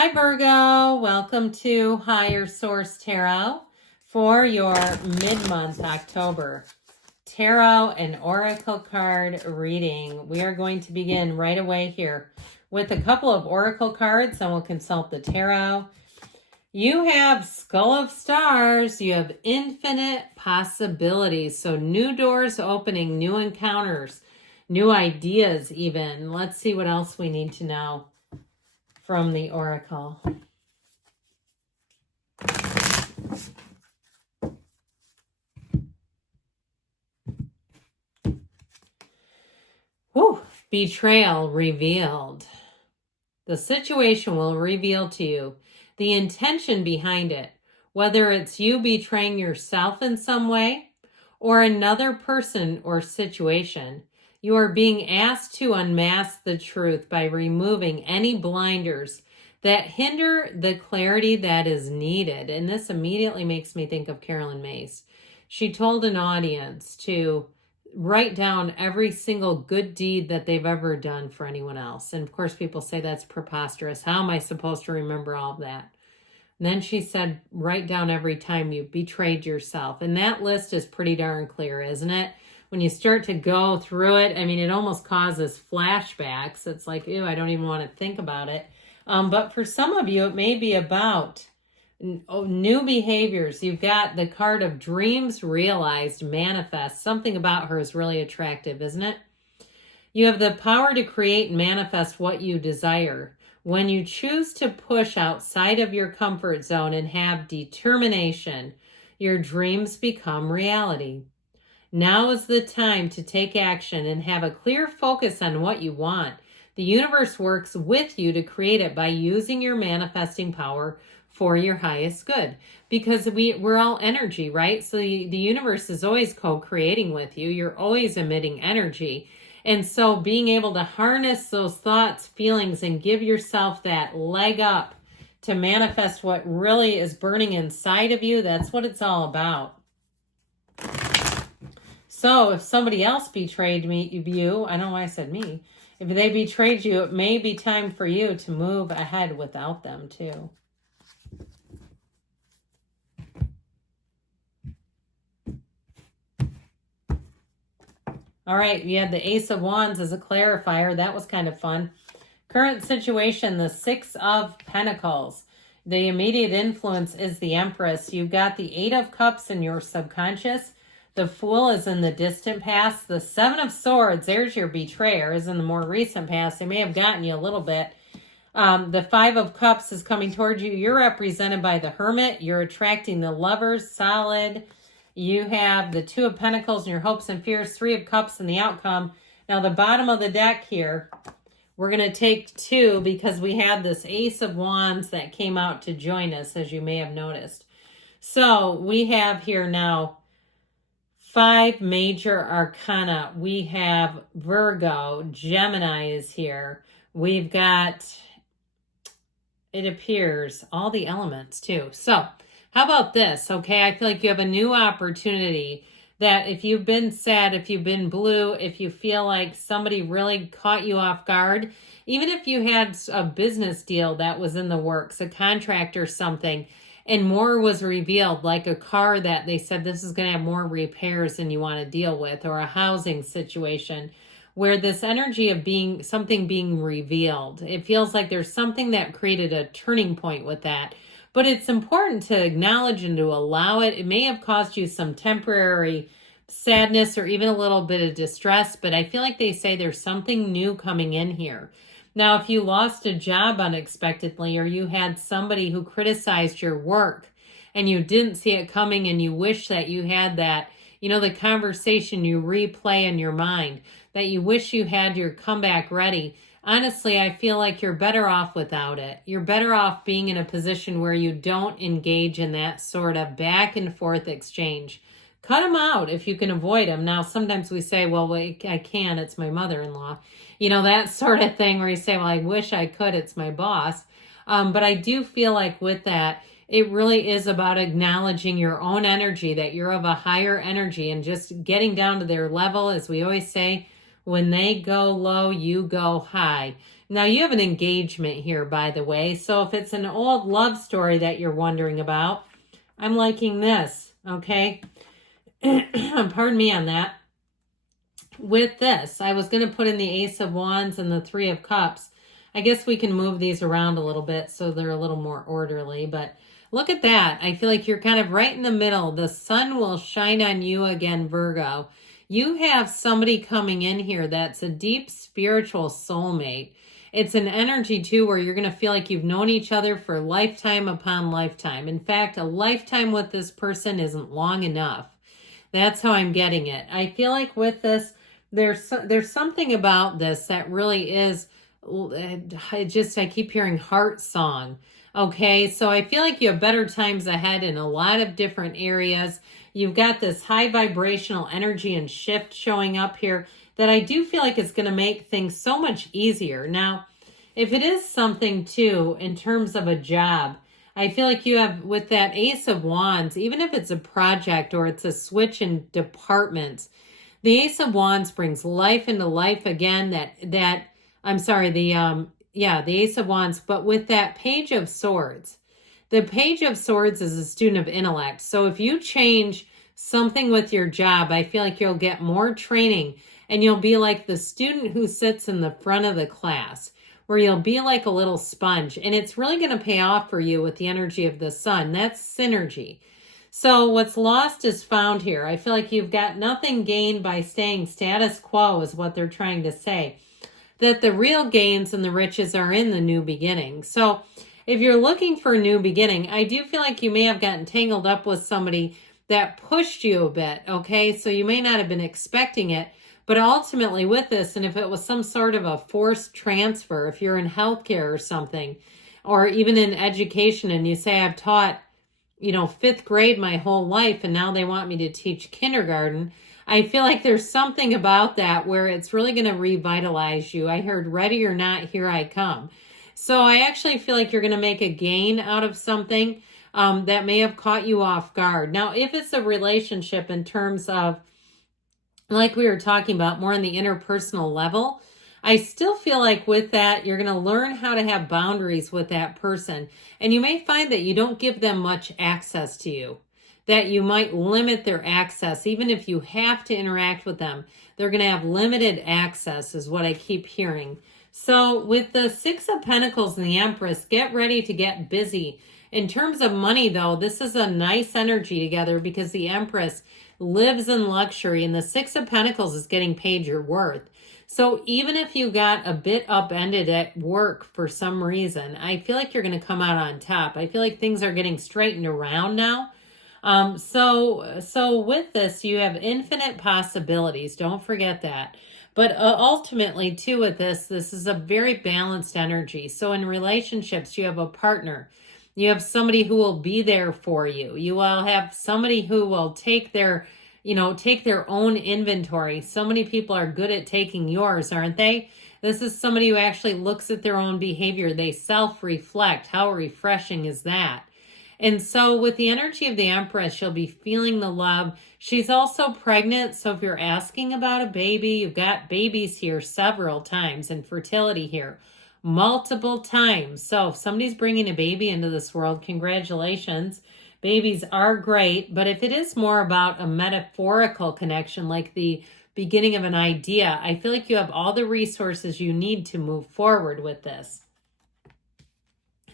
Hi Virgo, welcome to Higher Source Tarot for your mid-month October Tarot and Oracle card reading. We are going to begin right away here with a couple of Oracle cards and we'll consult the Tarot. You have Skull of Stars, you have infinite possibilities, so new doors opening, new encounters, new ideas even. Let's see what else we need to know from the Oracle. Whew. Betrayal revealed. The situation will reveal to you the intention behind it, whether it's you betraying yourself in some way or another person or situation. You are being asked to unmask the truth by removing any blinders that hinder the clarity that is needed. And this immediately makes me think of Carolyn Mays. She told an audience to write down every single good deed that they've ever done for anyone else. And of course, people say that's preposterous. How am I supposed to remember all of that? And then she said, write down every time you betrayed yourself. And that list is pretty darn clear, isn't it? When you start to go through it, I mean, it almost causes flashbacks. It's like, ew, I don't even want to think about it. But for some of you, it may be about new behaviors. You've got the card of dreams realized, manifest. Something about her is really attractive, isn't it? You have the power to create and manifest what you desire. When you choose to push outside of your comfort zone and have determination, your dreams become reality. Now is the time to take action and have a clear focus on what you want. The universe works with you to create it by using your manifesting power for your highest good, because we're all energy, right? So the universe is always co-creating with you. You're always emitting energy. And so being able to harness those thoughts, feelings, and give yourself that leg up to manifest what really is burning inside of you, that's what it's all about. So if somebody else betrayed you, I don't know why I said me. If they betrayed you, it may be time for you to move ahead without them too. All right, we had the Ace of Wands as a clarifier. That was kind of fun. Current situation, the Six of Pentacles. The immediate influence is the Empress. You've got the Eight of Cups in your subconscious. The Fool is in the distant past. The Seven of Swords, there's your betrayer, is in the more recent past. They may have gotten you a little bit. The Five of Cups is coming towards you. You're represented by the Hermit. You're attracting the Lovers, solid. You have the Two of Pentacles and your hopes and fears, Three of Cups and the outcome. Now the bottom of the deck here, we're going to take two because we had this Ace of Wands that came out to join us, as you may have noticed. So we have here now 5 major arcana. We have Virgo, Gemini is here. We've got, it appears, all the elements too. So how about this? Okay, I feel like you have a new opportunity that if you've been sad, if you've been blue, if you feel like somebody really caught you off guard, even if you had a business deal that was in the works, a contract or something, and more was revealed, like a car that they said this is going to have more repairs than you want to deal with, or a housing situation where this energy of something being revealed, it feels like there's something that created a turning point with that. But it's important to acknowledge and to allow it. It may have caused you some temporary sadness or even a little bit of distress, but I feel like they say there's something new coming in here. Now, if you lost a job unexpectedly, or you had somebody who criticized your work and you didn't see it coming and you wish that you had that, the conversation you replay in your mind, that you wish you had your comeback ready, honestly, I feel like you're better off without it. You're better off being in a position where you don't engage in that sort of back and forth exchange. Cut them out if you can avoid them. Now, sometimes we say, well, I can't, it's my mother-in-law. That sort of thing where you say, well, I wish I could, it's my boss. But I do feel like with that, it really is about acknowledging your own energy, that you're of a higher energy, and just getting down to their level, as we always say, When they go low, you go high. Now, you have an engagement here, by the way. So if it's an old love story that you're wondering about, I'm liking this, okay? Pardon me on that. With this, I was going to put in the Ace of Wands and the Three of Cups. I guess we can move these around a little bit so they're a little more orderly, but look at that. I feel like you're kind of right in the middle. The sun will shine on you again, Virgo. You have somebody coming in here that's a deep spiritual soulmate. It's an energy, too, where you're going to feel like you've known each other for lifetime upon lifetime. In fact, a lifetime with this person isn't long enough. That's how I'm getting it. I feel like with this, there's something about this that really is I keep hearing heart song. Okay, so I feel like you have better times ahead in a lot of different areas. You've got this high vibrational energy and shift showing up here that I do feel like it's going to make things so much easier. Now, if it is something too, in terms of a job, I feel like you have, with that Ace of Wands, even if it's a project or it's a switch in departments, the Ace of Wands brings life into life again. The Ace of Wands, but with that Page of Swords. The Page of Swords is a student of intellect. So if you change something with your job, I feel like you'll get more training and you'll be like the student who sits in the front of the class, where you'll be like a little sponge. And it's really going to pay off for you with the energy of the sun. That's synergy. So what's lost is found here. I feel like you've got nothing gained by staying status quo is what they're trying to say. That the real gains and the riches are in the new beginning. So if you're looking for a new beginning, I do feel like you may have gotten tangled up with somebody that pushed you a bit, okay? So you may not have been expecting it, but ultimately with this, and if it was some sort of a forced transfer, if you're in healthcare or something, or even in education and you say, I've taught, fifth grade my whole life and now they want me to teach kindergarten, I feel like there's something about that where it's really going to revitalize you. I heard ready or not, here I come. So I actually feel like you're going to make a gain out of something that may have caught you off guard. Now, if it's a relationship in terms of, like we were talking about, more on the interpersonal level, I still feel like with that, you're going to learn how to have boundaries with that person. And you may find that you don't give them much access to you, that you might limit their access. Even if you have to interact with them, they're going to have limited access is what I keep hearing. So with the Six of Pentacles and the Empress, get ready to get busy. In terms of money, though, this is a nice energy together because the Empress lives in luxury and the Six of Pentacles is getting paid your worth. So even if you got a bit upended at work for some reason, I feel like you're going to come out on top. I feel like things are getting straightened around now. So with this, you have infinite possibilities. Don't forget that. But ultimately, too, with this is a very balanced energy. So in relationships, you have a partner. You have somebody who will be there for you. You will have somebody who will take their own inventory. So many people are good at taking yours, aren't they? This is somebody who actually looks at their own behavior. They self-reflect. How refreshing is that? And so with the energy of the Empress, she'll be feeling the love. She's also pregnant. So if you're asking about a baby, you've got babies here several times, and fertility here multiple times. So if somebody's bringing a baby into this world, congratulations. Babies are great. But if it is more about a metaphorical connection, like the beginning of an idea, I feel like you have all the resources you need to move forward with this.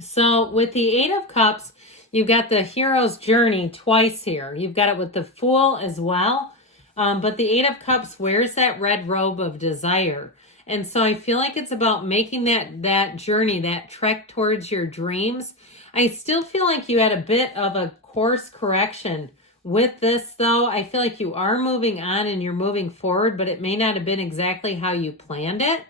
So with the Eight of Cups, you've got the hero's journey twice here. You've got it with the Fool as well. But the Eight of Cups wears that red robe of desire. And so I feel like it's about making that journey, that trek towards your dreams. I still feel like you had a bit of a course correction with this, though. I feel like you are moving on and you're moving forward, but it may not have been exactly how you planned it.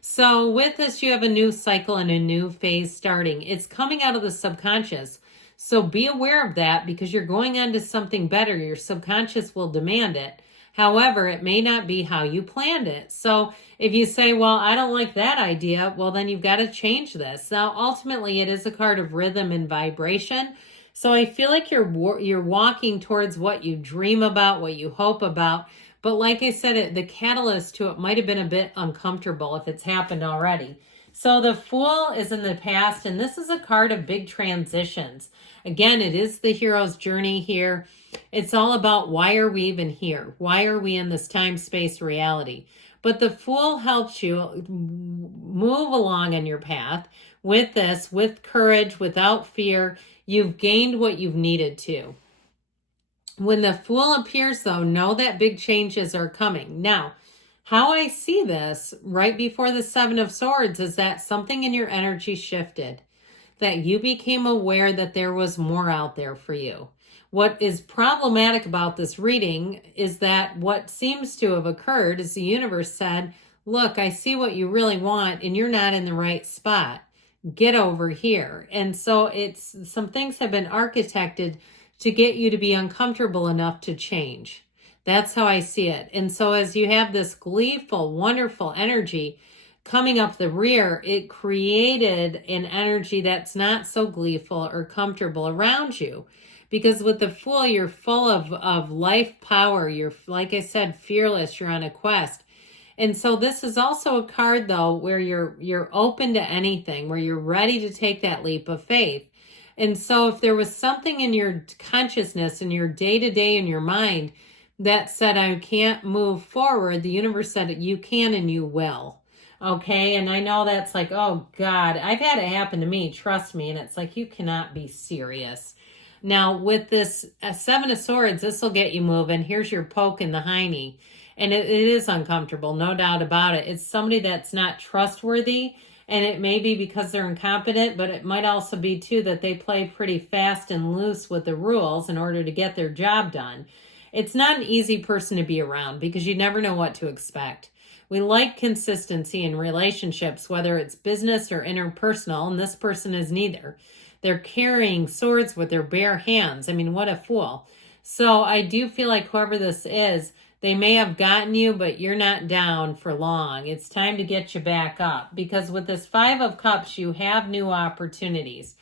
So with this, you have a new cycle and a new phase starting. It's coming out of the subconscious. So be aware of that because you're going on to something better. Your subconscious will demand it. However, it may not be how you planned it. So if you say, well, I don't like that idea, well, then you've got to change this. Now, ultimately, it is a card of rhythm and vibration. So I feel like you're walking towards what you dream about, what you hope about. But like I said, the catalyst to it might have been a bit uncomfortable if it's happened already. So the Fool is in the past, and this is a card of big transitions. Again, it is the hero's journey here. It's all about, why are we even here? Why are we in this time-space reality? But the Fool helps you move along on your path with this, with courage, without fear. You've gained what you've needed to. When the Fool appears, though, know that big changes are coming. Now, how I see this right before the Seven of Swords is that something in your energy shifted, that you became aware that there was more out there for you. What is problematic about this reading is that what seems to have occurred is the universe said, look, I see what you really want and you're not in the right spot. Get over here. And so some things have been architected to get you to be uncomfortable enough to change. That's how I see it. And so as you have this gleeful, wonderful energy coming up the rear, it created an energy that's not so gleeful or comfortable around you. Because with the Fool, you're full of life power. You're, like I said, fearless. You're on a quest. And so this is also a card, though, where you're open to anything, where you're ready to take that leap of faith. And so if there was something in your consciousness, in your day-to-day, in your mind, that said, I can't move forward, the universe said, you can and you will. Okay, and I know that's like, oh God, I've had it happen to me, trust me. And it's like, you cannot be serious. Now with this Seven of Swords, this will get you moving. Here's your poke in the hiney. And it is uncomfortable, no doubt about it. It's somebody that's not trustworthy. And it may be because they're incompetent, but it might also be too that they play pretty fast and loose with the rules in order to get their job done. It's not an easy person to be around because you never know what to expect. We like consistency in relationships, whether it's business or interpersonal, and this person is neither. They're carrying swords with their bare hands. I mean, what a fool. So I do feel like whoever this is, they may have gotten you, but you're not down for long. It's time to get you back up, because with this Five of Cups, you have new opportunities.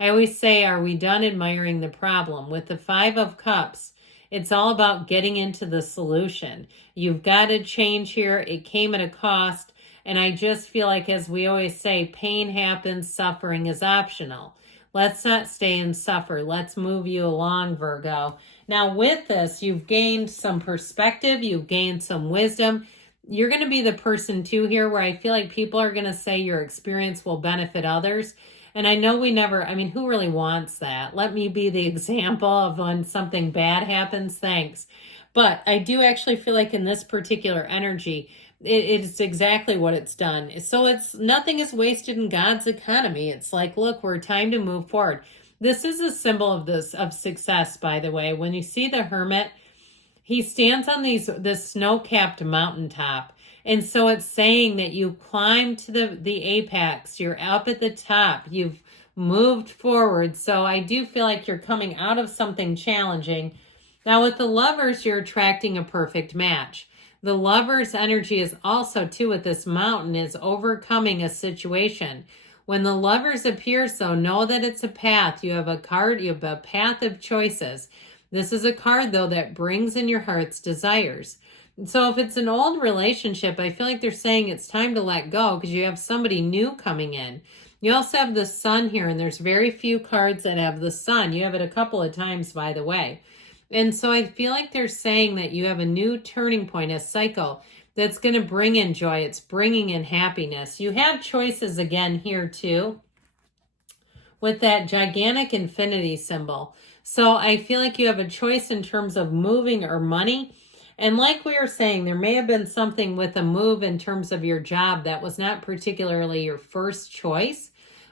I always say, are we done admiring the problem? With the Five of Cups, it's all about getting into the solution. You've got to change here. It came at a cost. And I just feel like, as we always say, pain happens, suffering is optional. Let's not stay and suffer. Let's move you along, Virgo. Now with this, you've gained some perspective. You've gained some wisdom. You're going to be the person too here where I feel like people are going to say your experience will benefit others. And I know who really wants that? Let me be the example of when something bad happens. Thanks. But I do actually feel like in this particular energy, it's exactly what it's done. So nothing is wasted in God's economy. It's like, look, we're time to move forward. This is a symbol of success, by the way. When you see the Hermit, he stands on this snow-capped mountaintop. And so it's saying that you climbed to the apex. You're up at the top. You've moved forward. So I do feel like you're coming out of something challenging. Now with the Lovers, you're attracting a perfect match. The Lover's energy is also, too, with this mountain, is overcoming a situation. When the Lovers appears, though, know that it's a path. You have a card, you have a path of choices. This is a card, though, that brings in your heart's desires. So if it's an old relationship, I feel like they're saying it's time to let go because you have somebody new coming in. You also have the Sun here, and there's very few cards that have the Sun. You have it a couple of times, by the way. And so I feel like they're saying that you have a new turning point, a cycle that's going to bring in joy. It's bringing in happiness. You have choices again here too with that gigantic infinity symbol. So I feel like you have a choice in terms of moving or money. And like we were saying, there may have been something with a move in terms of your job that was not particularly your first choice,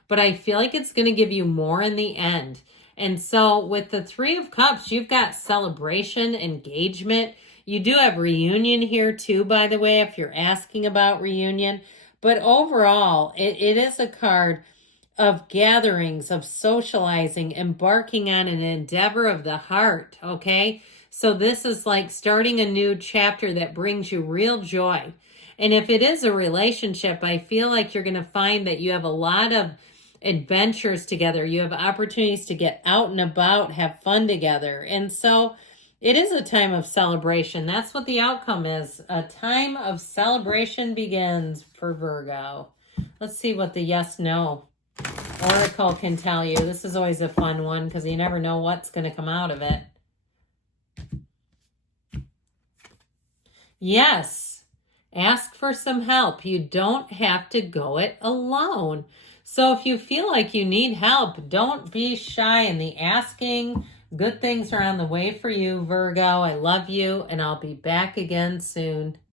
but I feel like it's going to give you more in the end. And so with the Three of Cups, you've got celebration, engagement. You do have reunion here too, by the way, if you're asking about reunion. But overall, it is a card of gatherings, of socializing, embarking on an endeavor of the heart, okay? So this is like starting a new chapter that brings you real joy. And if it is a relationship, I feel like you're going to find that you have a lot of adventures together. You have opportunities to get out and about, have fun together. And so It is a time of celebration. That's what the outcome is. A time of celebration begins for Virgo. Let's see what the yes, no oracle can tell you. This is always a fun one because you never know what's going to come out of it. Yes. Ask for some help. You don't have to go it alone. So if you feel like you need help, don't be shy in the asking. Good things are on the way for you, Virgo. I love you, and I'll be back again soon.